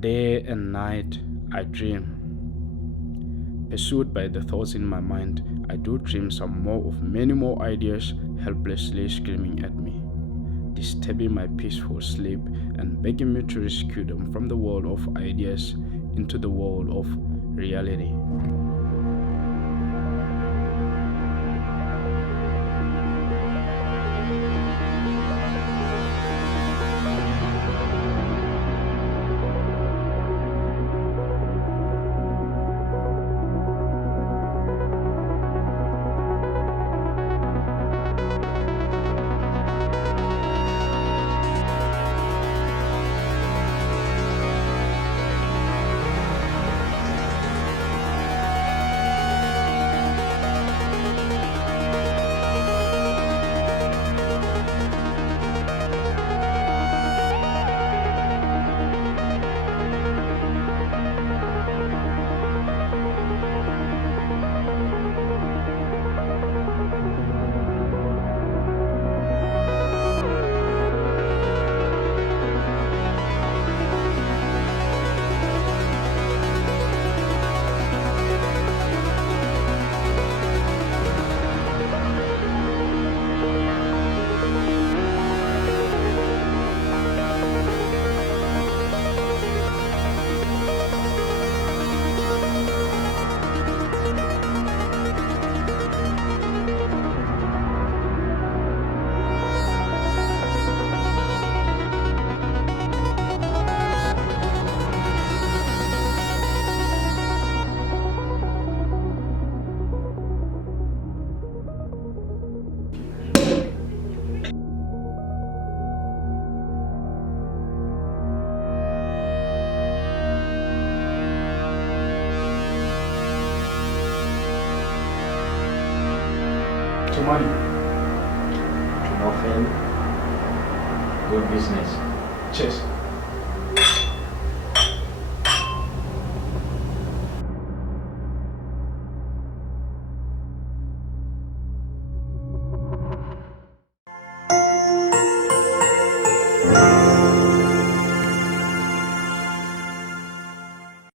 Day and night, I dream. Pursued by the thoughts in my mind, I do dream some more of many more ideas helplessly screaming at me, disturbing my peaceful sleep and begging me to rescue them from the world of ideas into the world of reality. To money. To more fame, good business. Cheers.